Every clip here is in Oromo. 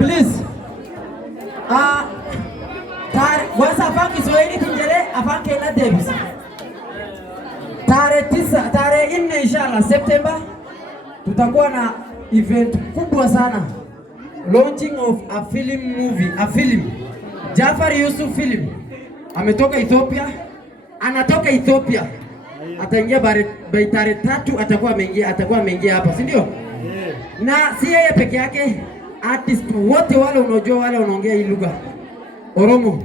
Please. Wasa afaan Kiswahili tinjele afaan Kenya Davis. Tarehe 4 inshallah September tutakuwa na event kubwa sana. Launching of a film. Jafar Yusuf film. Ametoka Ethiopia. Anatoka Ethiopia. Ataingia tarehe 3 atakuwa ameingia hapa, si ndio? Na si yeye peke yake, artist wote wale unajua wale wanaongea hii lugha Oromo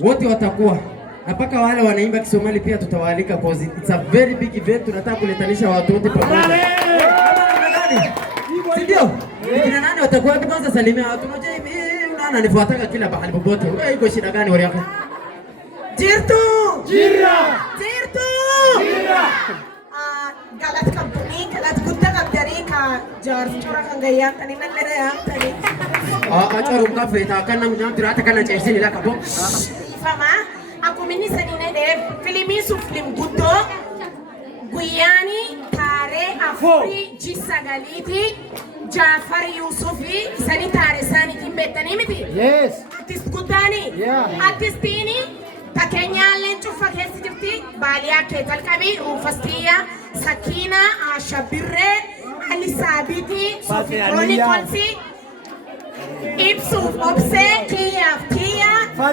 wote watakuwa na paka wale wanaimba Kisomali pia tutawaalika cause it's a very big event. Tunataka kuletanisha watu wote pamoja. Si ndio? Kina nani watakuwa kwanza salimia watu. Unajua nani anifuataka kila bahali popote. Wewe iko shida gani wale yako? Jirtu! Jirra! Jirtu! Jirra! Galat company, galat gutta kabdari ka jar chora kangaya tani nallera ya tani. Acharum ka feta kana mjam tirata kana chesini la kabo. Fama, aku mini sanine de filmi su film guddo Guyani tare afri jisagaliti Jafar Yusufi sani tare sani timbetani miti. Yes. Artist guddani. Yeah. Artistini takeenyaaleen cufa keessa jirti baaliyaa kee jalqabii ruufastiya Sakina Shabirree Alisaabiti Chronicles ibsuuf obsee kiyyaaf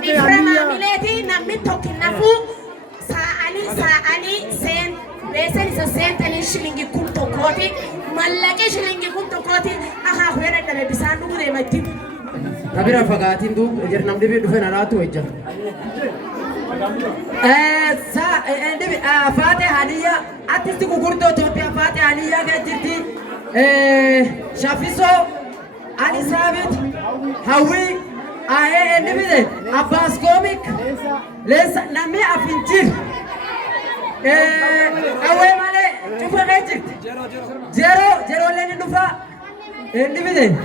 Ifremaa Mileeti namni tokkinnafu sa'anii beesan isa seentanii shilingi 1,000 mallaqee shilingi 1,000 ahaa huyana dhabe bisaan dhuguu deematti. Kabira fagaatiin duub namni bii dhufe naraatu wajja. Faate Aliya artisti gugurdoo Itoophiyaa Faate Aliya gajjirti. Shafiso Ali Sabit Hawi Ndibide Abbas Comic Lesa namni afinjir. Awee malee cufa gajjirti. Jero leni dhufa. Ndibide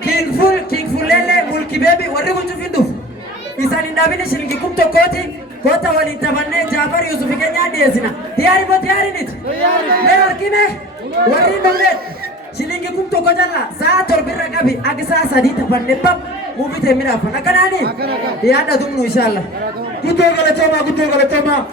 King Full lele Mulki Baby warri kun cufin dhufu. Isaan indabini shilingi 1,000 kota walitabanne Jafar Yusuf Kenya desina. Tiyari nit. Leo kime warri ndolet shilingi 1,000 jalla saa torbirra qabi agisa sadi tabanne pap movie temira fana kanani. Yaada tumnu inshallah. Kutoka la chama